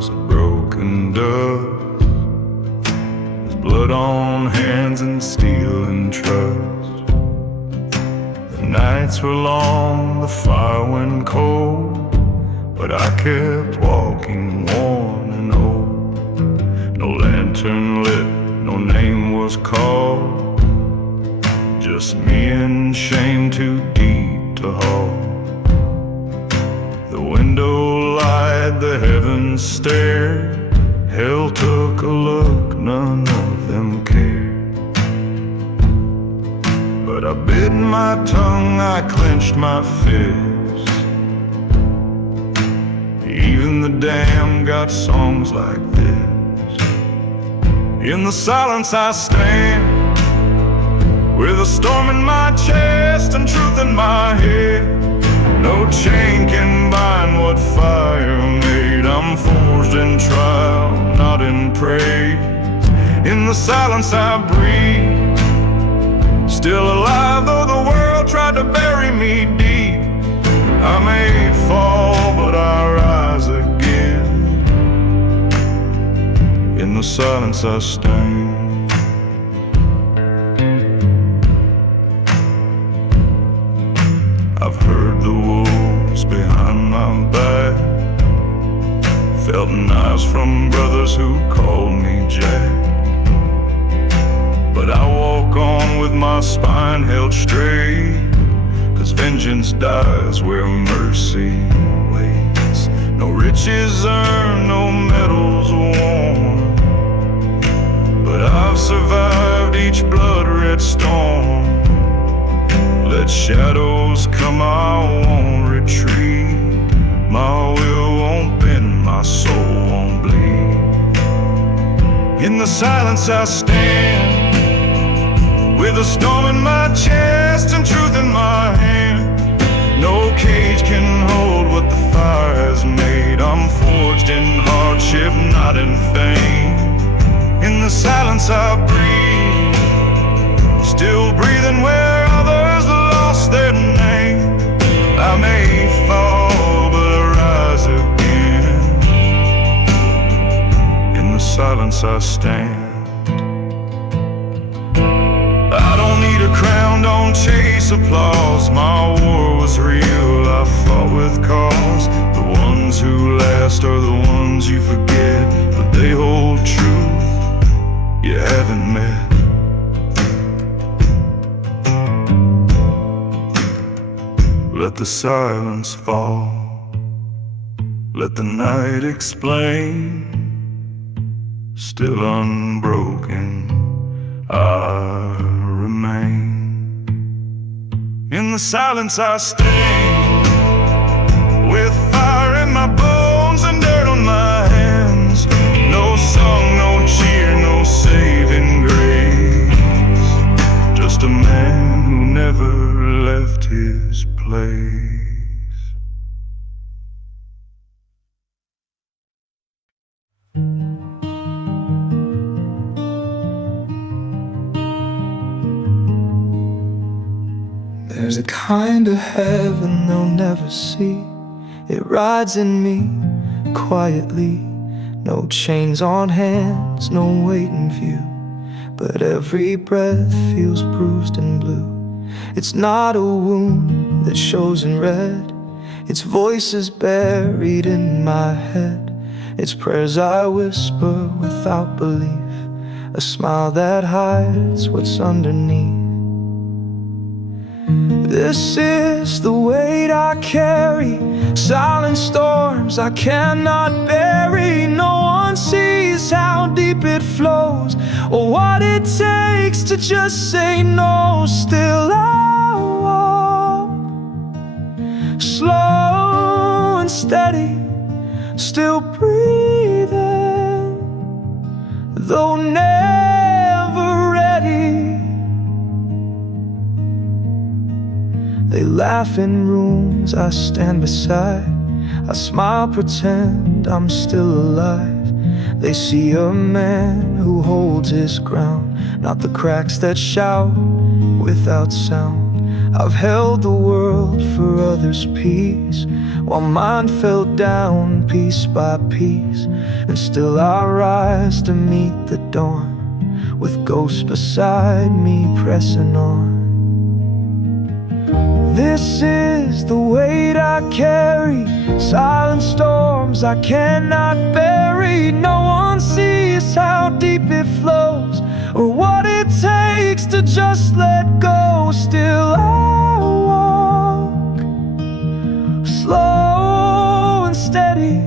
arms of broken dust. There's blood on hands and steel and trust. The nights were long, the fire went cold, but I kept walking, worn and old. No lantern lit, no name was called, just me and shame too deep to hold. The window light, the heavens stared. Hell took a look, none of them cared. But I bit my tongue, I clenched my fist. Even the damned got songs like this. In the silence I stand, with a storm in my chest and truth in my head. No chain can bind what fire made. I'm forged in trial, not in praise. In the silence I breathe, still alive though the world tried to bury me deep. I may fall, but I rise again. In the silence I stand. I've heard the wolves behind my back, felt knives from brothers who called me Jack. But I walk on with my spine held straight, 'cause vengeance dies where mercy waits. No riches earned, no medals worn, but I've survived each blood-red storm. Let shadows come, I won't retreat. My will won't bend, my soul won't bleed. In the silence I stand, with a storm in my chest and truth in my hand. No cage can hold what the fire has made. I'm forged in hardship, not in fame. In the silence I breathe, still breathing where others lost their name. I may fall, but I rise again. In the silence I stand. I don't need a crown, don't chase applause. My war was real, I fought with cause. The ones who last are the ones you forget, but they hold truth you haven't met. Let the silence fall, let the night explain. Still unbroken, I remain. In the silence I stand, with fire in my bones and dirt on my hands. No song, no cheer, no saving grace, just a man who never left his place. There's a kind of heaven they'll never see. It rides in me quietly. No chains on hands, no weight in view, but every breath feels bruised and blue. It's not a wound that shows in red, it's voices buried in my head. It's prayers I whisper without belief, a smile that hides what's underneath. This is the weight I carry, silent storms I cannot bury. No one sees how deep it flows, or what it takes to just say no. Still I walk, slow and steady, still breathing, though never ready. They laugh in rooms I stand beside. I smile, pretend I'm still alive. They see a man who holds his ground, not the cracks that shout without sound. I've held the world for others' peace, while mine fell down piece by piece. And still I rise to meet the dawn, with ghosts beside me pressing on. This is the weight I carry, silent storms I cannot bury. No one sees how deep it flows, or what it takes to just let go. Still I walk, slow and steady,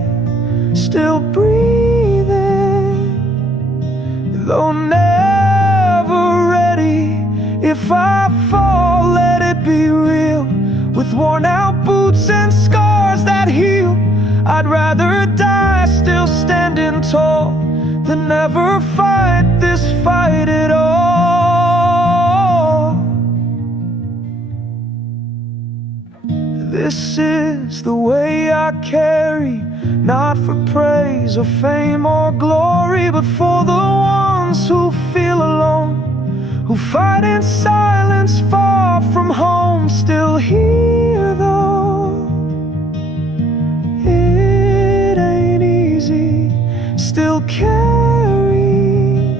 still breathing, though never ready. If I fall, let it be real, with worn out boots and scars that heal. I'd rather die still standing tall than never fight this fight at all. This is the way I carry, not for praise or fame or glory, but for the ones who feel alone, who fight in silence far from home. Still here though it ain't easy, still carry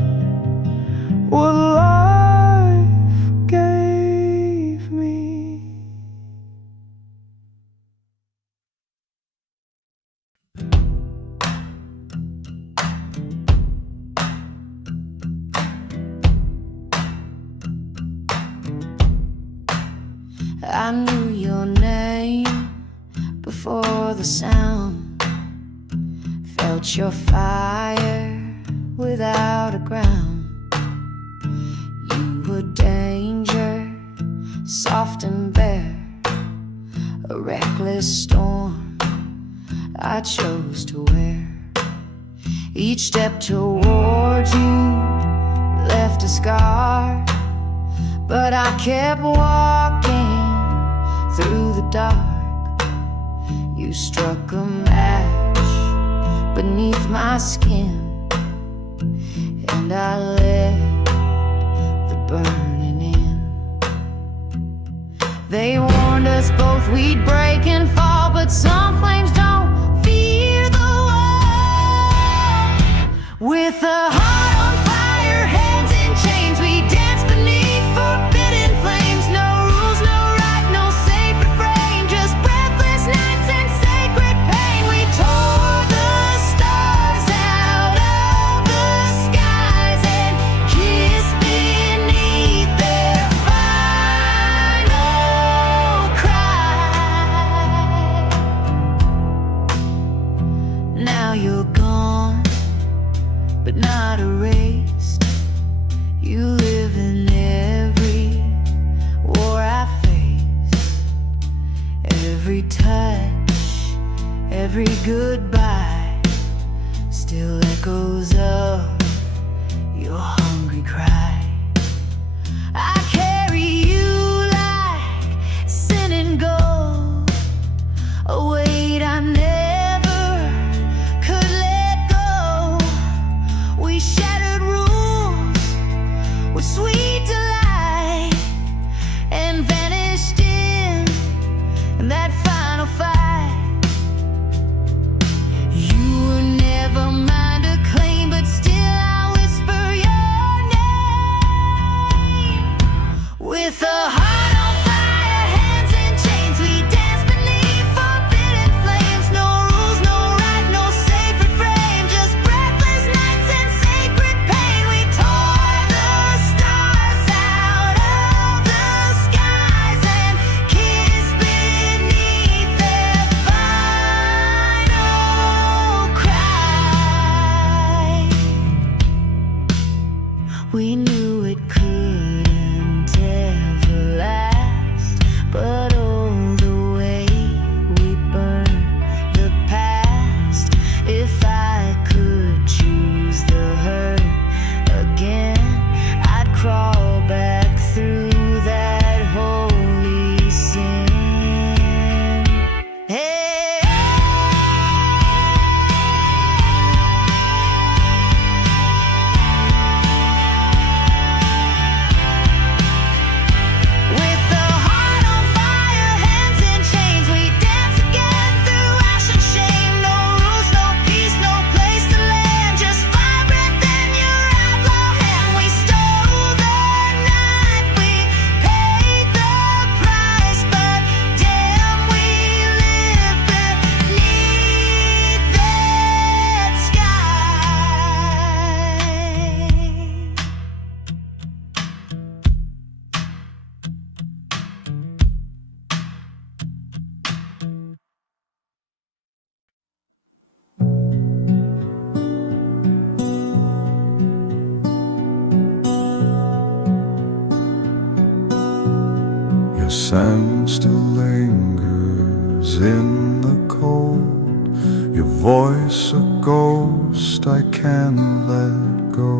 what life gave me. I knew your name before the sound, felt your fire without a ground. You were danger, soft and bare, a reckless storm I chose to wear. Each step towards you left a scar, but I kept walking through the dark. You struck a match beneath my skin, and I let the burning in. They warned us both we'd break and fall, but some flames don't fear the wall. With a heart on fire, hands in chains, we dance beneath forbidden flames. No rules, no right, no sacred frame, just breathless nights and sacred pain. We tore the stars out of the skies and kissed beneath their final cry. Now you're gone, but not erased. You live in every war I face, every touch, every goodbye still echoes of your hungry cry. I carry you like sin and gold, a weight I never could let go. We shattered rules with sweet delight and vanished in that final fight. You were never mine scent still lingers in the cold. Your voice a ghost I can't let go.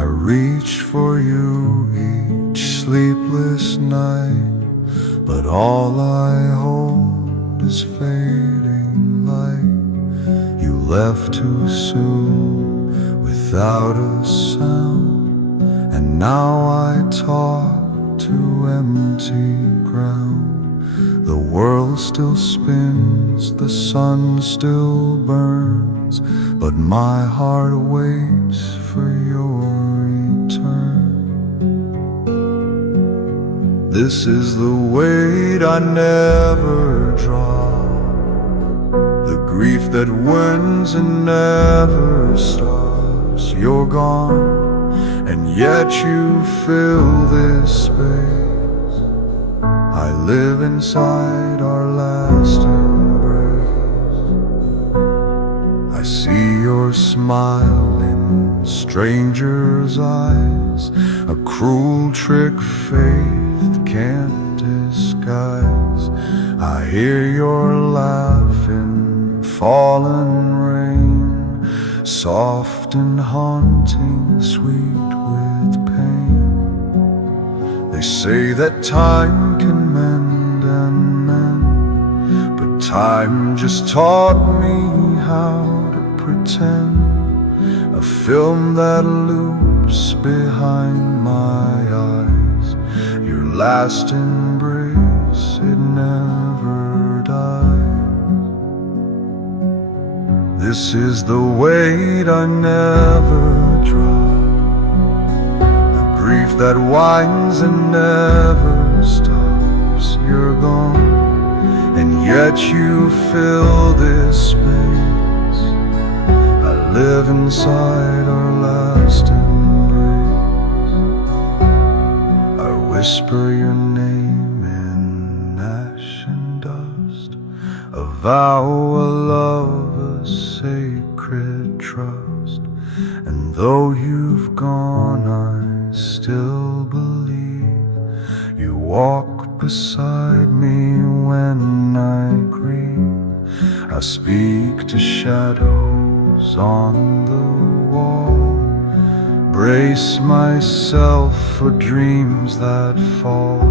I reach for you each sleepless night, but all I hold is fading light. You left too soon without a sound, and now I talk to empty ground. The world still spins, the sun still burns, but my heart waits for your return. This is the weight I never drop, the grief that wins and never stops. You're gone, and yet you fill this space. I live inside our last embrace. I see your smile in strangers' eyes, a cruel trick faith can't disguise. I hear your laugh in fallen rain, soft and haunting, sweet with pain. They say that time can mend and mend, but time just taught me how to pretend. A film that loops behind my eyes, your last embrace, it never dies. This is the weight I never drop, the grief that winds and never stops. You're gone, and yet you fill this space. I live inside our last embrace. I whisper your name in ash and dust, a vow, a love, a sacred trust. And though you've gone, I still believe you walk beside me when I grieve. I speak to shadows on the wall, brace myself for dreams that fall.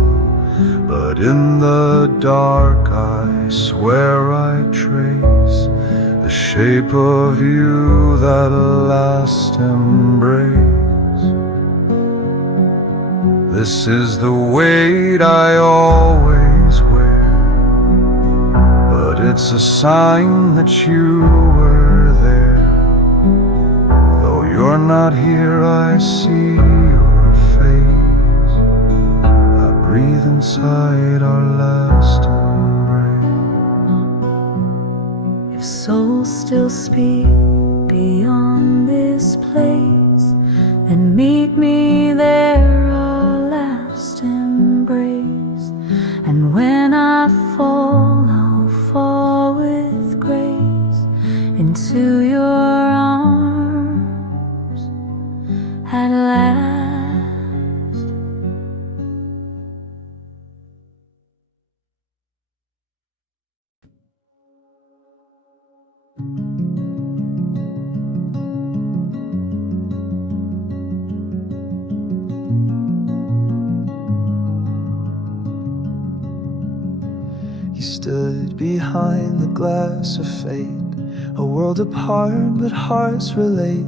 But in the dark I swear I trace the shape of you, that last embrace. This is the weight I always wear, but it's a sign that you were there. Though you're not here, I see your face. I breathe inside our last embrace. If souls still speak beyond this place, then meet me there, our last embrace. And when I fall, I'll fall with grace into your arms at last. You stood behind the glass of fate, a world apart but hearts relate.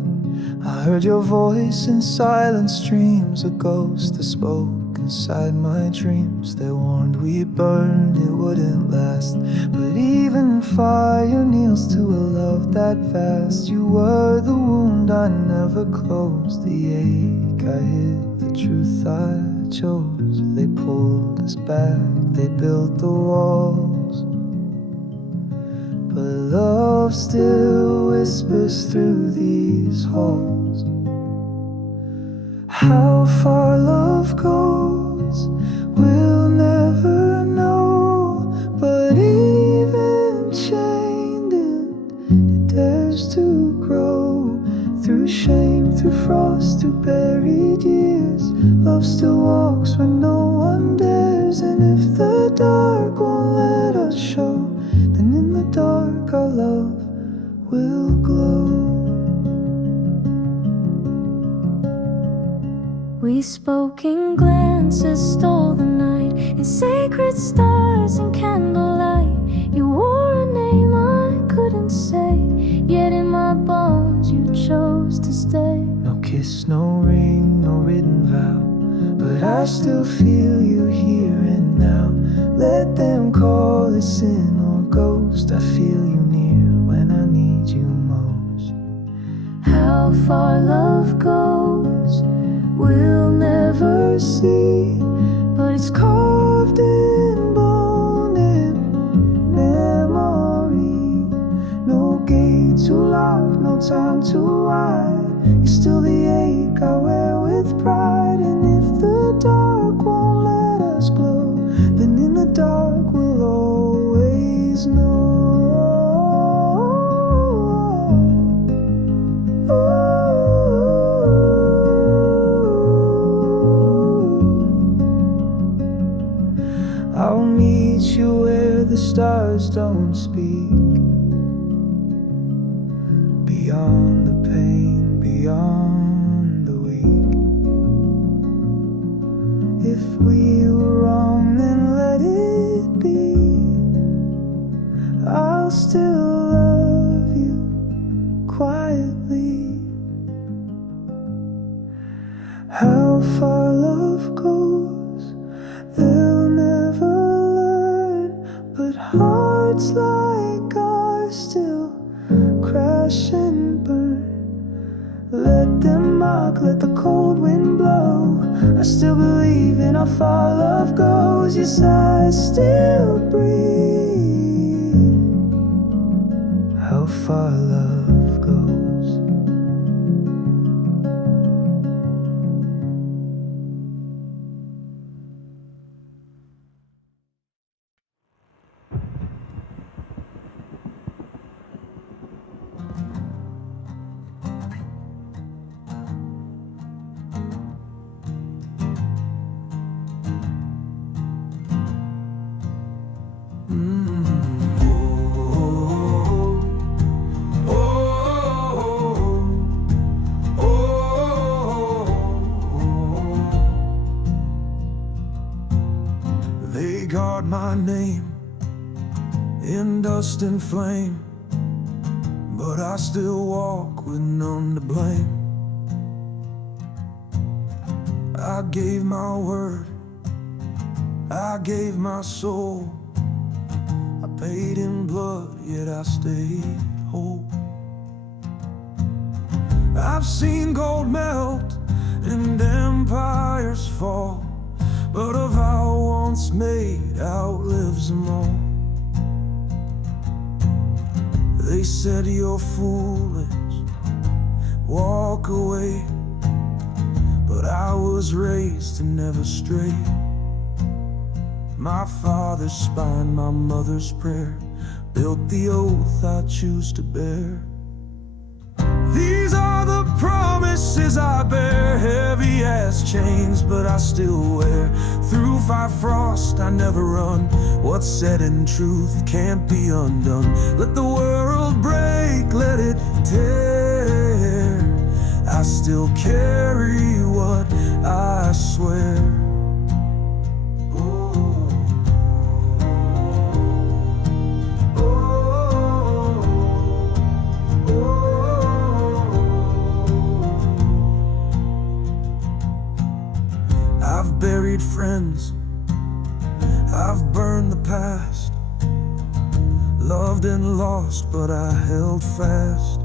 I heard your voice in silent streams, a ghost that spoke inside my dreams. They warned we burned, it wouldn't last, but even fire kneels to a love that vast. You were the wound I never closed, the ache I hid, the truth I chose. They pulled us back, they built the walls, but love still whispers through these halls. How far love goes, we'll never know, but even chained it dares to grow. Through shame, through frost, through buried years, love still walks when no one dares. And if Bespoken glances stole the night in sacred stars and candlelight. You wore a name I couldn't say, yet in my bones you chose to stay. No kiss, no ring, no written vow, but I still feel you here and now. Let them call it sin or ghost, I feel you near when I need you most. How far love goes we'll never see, but it's carved in bone and memory. No gate to lock, no time to hide. You're still the ache I wear with pride. And if the dark won't let us glow, then in the dark we'll always know. I'll meet you where the stars don't speak, beyond the pain, beyond the weak. If we were wrong, then let it be. I'll still love you quietly. How far love goes, they'll never learn, but hearts like ours still crash and burn. Let them mock, let the cold wind blow. I still believe in how far love goes. Yes, I still breathe. How far love goes. They guard my name in dust and flame, but I still walk with none to blame. I gave my word, I gave my soul. I paid in blood, yet I stay whole. I've seen gold melt and empires fall, but a vow once made outlives them all. They said you're foolish, walk away, but I was raised to never stray. My father's spine, my mother's prayer, built the oath I choose to bear. These are the promises I bear, heavy as chains, but I still wear. Through fire, frost, I never run. What's said in truth can't be undone. Let the world break, let it tear. I still carry what I swear. I've buried friends, I've burned the past, loved and lost, but I held fast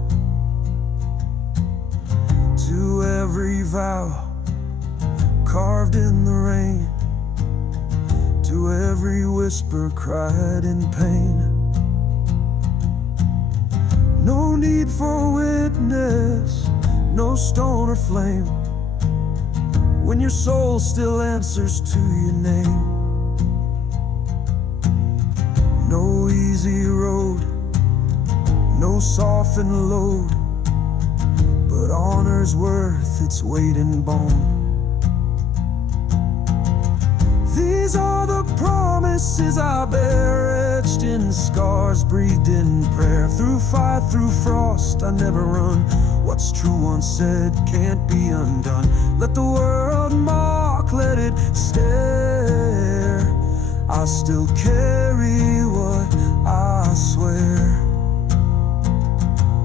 to every vow carved in the rain, to every whisper cried in pain. No need for witness, no stone or flame, when your soul still answers to your name. No easy road, no softened load, but honor's worth its weight in bone. These are the promises I bear, etched in scars, breathed in prayer. Through fire, through frost, I never run. What's true once said can't be undone. Let the world mock, let it stare. I still carry what I swear.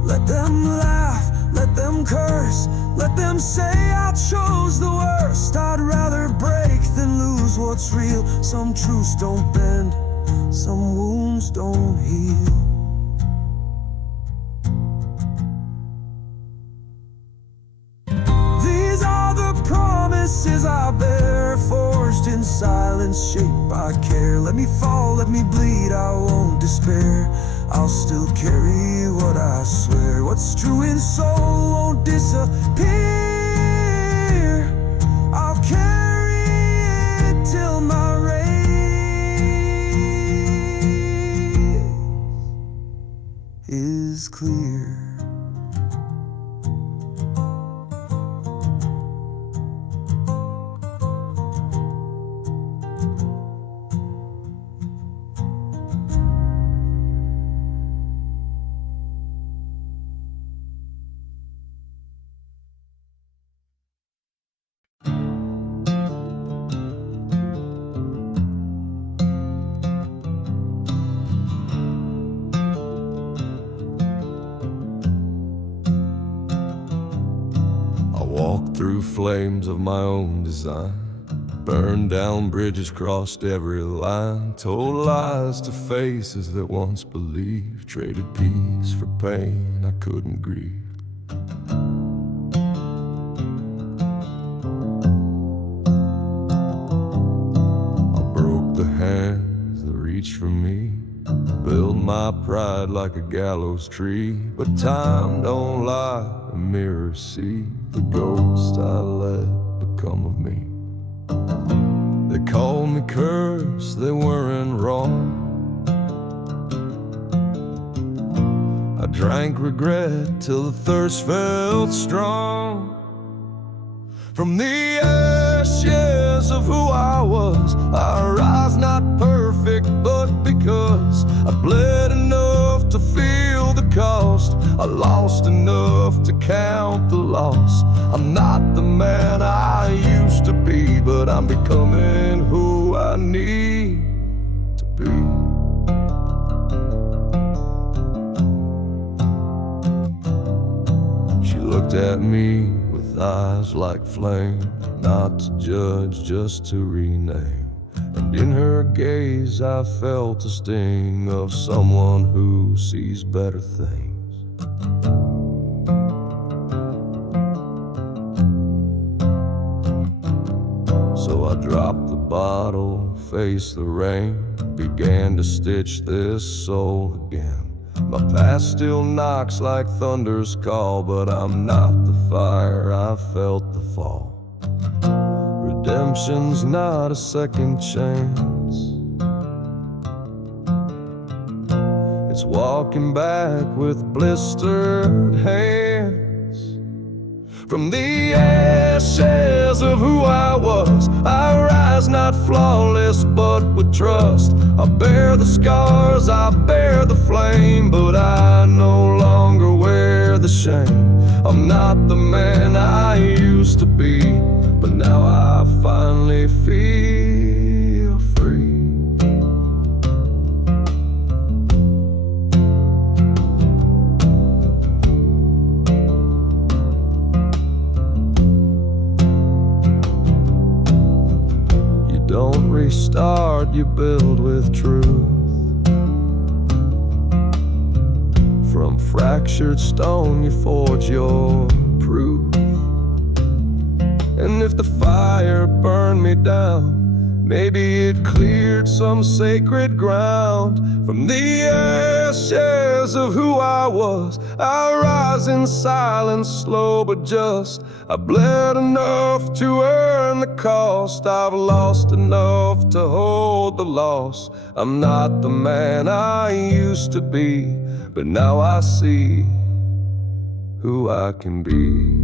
Let them laugh, let them curse, let them say I chose the worst. I'd rather break than lose what's real. Some truths don't bend, some wounds don't heal. These are the promises I bear, forged in silence, shaped by care. Let me fall, let me bleed, I won't despair. I'll still carry what I swear. What's true in soul won't disappear. I'll carry it till my race is clear. Through flames of my own design, burned down bridges, crossed every line, told lies to faces that once believed, traded peace for pain I couldn't grieve. I broke the hands that reached for me, built my pride like a gallows tree, but time don't lie, the mirrors see the ghost I let become of me. They called me cursed, they weren't wrong. I drank regret till the thirst felt strong. From the ashes of who I was, I rise not perfect, but because I bled enough to feel the cost. I lost enough to count the loss. I'm not the man I used to be, but I'm becoming who I need to be. She looked at me with eyes like flame, not to judge, just to rename. And in her gaze I felt the sting of someone who sees better things. So I dropped the bottle, faced the rain, began to stitch this soul again. My past still knocks like thunder's call, but I'm not the fire, I felt the fall. Redemption's not a second chance, it's walking back with blistered hands. From the ashes of who I was, I rise not flawless but with trust. I bear the scars, I bear the flame, but I no longer wear the shame. I'm not the man I used to be, but now I finally feel free. Don't restart, you build with truth. From fractured stone you forge your proof. And if the fire burned me down, maybe it cleared some sacred ground. From the ashes of who I was, I rise in silence, slow but just. I bled enough to earn the cost. I've lost enough to hold the loss. I'm not the man I used to be, but now I see who I can be.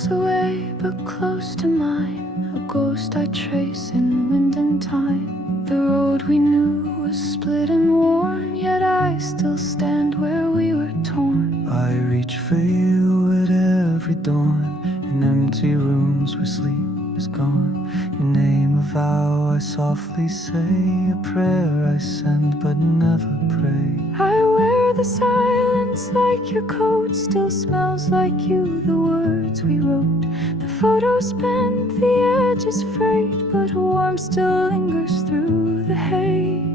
miles away but close to mine, a ghost I trace in wind and time. The road we knew was split and worn, yet I still stand where we were torn. I reach for you at every dawn, in empty rooms where sleep is gone. Your name a vow I softly say, a prayer I send but never pray. I wear the silence like your coat, still smells like you, the words we wrote. The photos bent, the edges frayed, but warmth still lingers through the haze.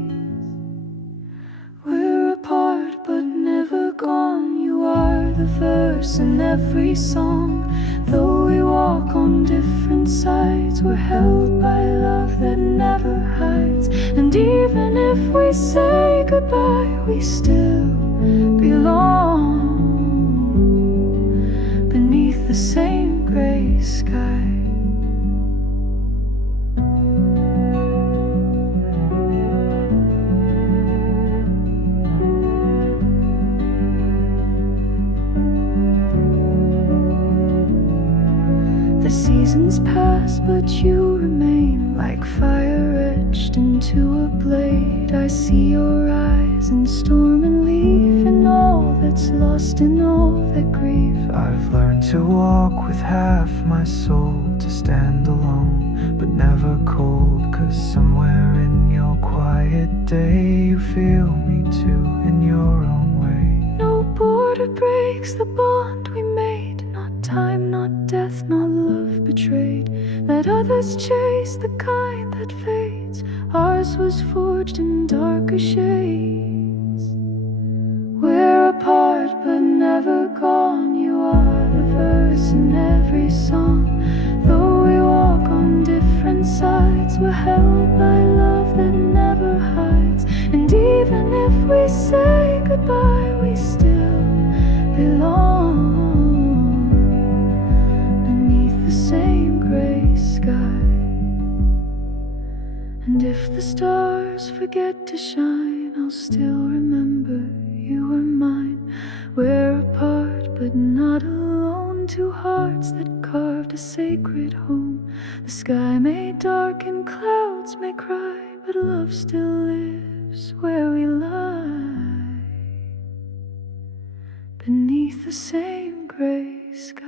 We're apart but never gone, you are the verse in every song. Though we walk on different sides, we're held by love that never hides. And even if we say goodbye, we still belong beneath the same gray sky. The seasons pass, but you remain like fire etched into a blade. I see your eyes in storm and leaf, in all that's lost, in all that grief. I've learned to walk with half my soul, to stand alone but never cold. 'Cause somewhere in your quiet day, you feel me too, in your own way. No border breaks the bond we made, not time, not death, not love betrayed. Let others chase the kind that fades, ours was forged in darker shades. We're apart but never gone, you are the verse in every song. Though we walk on different sides, we're held by love that never hides. And even if we say goodbye, we still belong beneath the same gray sky. And if the stars forget to shine, I'll still remember you were mine. We're apart but not alone, two hearts that carved a sacred home. The sky may darken, clouds may cry, but love still lives where we lie, beneath the same gray sky.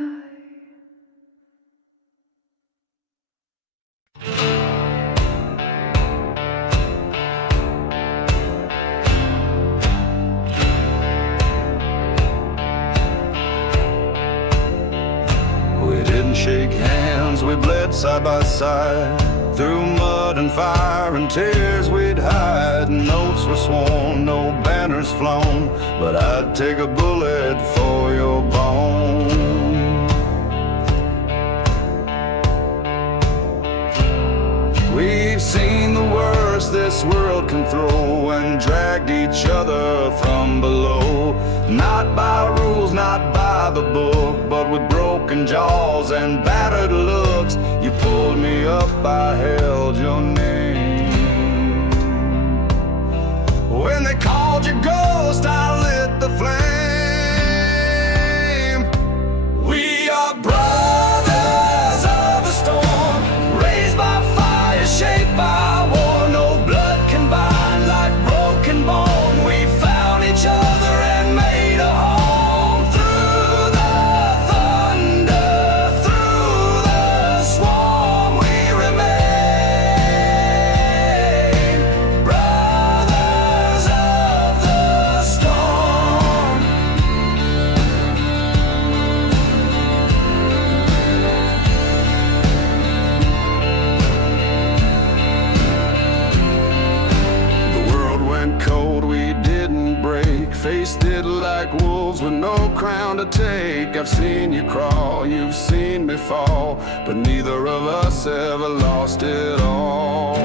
We didn't shake hands, we bled side by side. Through mud and fire and tears we'd hide. Notes were sworn, no banners flown, but I'd take a bullet for your bone. We've seen the worst this world can throw, and dragged each other from below. Not by rules, not by the book, but with broken jaws and battered looks. You pulled me up, I held your name. When they called you ghost, I lit the flame. We are brothers of the storm, raised by fire, shaped by war. No blood can bind like broken bone. We found each other and made a home. Through the thunder, through the swarm, we remain brothers of the storm. The world went cold, we didn't break. Faced it like wolves with no crown to take. I've seen you crawl, you've seen me fall, but neither of us ever lost it all.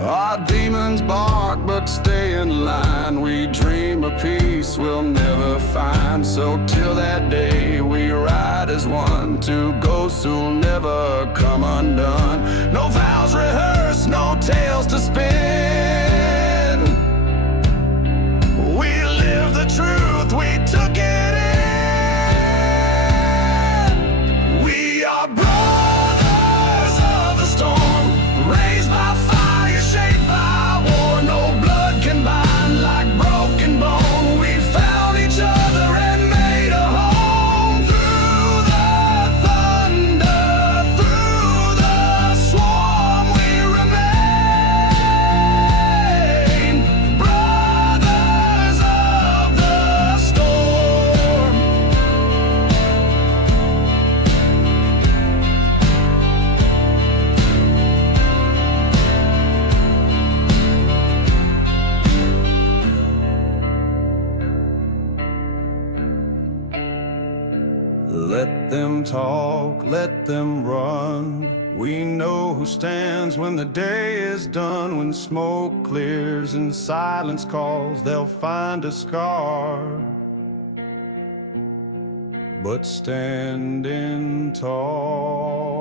Our demons bark but stay in line. We dream of peace we'll never find. So till that day we ride as one, two ghosts who'll never come undone. No vows rehearsed, no tales to spin. We live the truth. Let them talk, let them run. We know who stands when the day is done. When smoke clears and silence calls, they'll find a scar, but standing tall.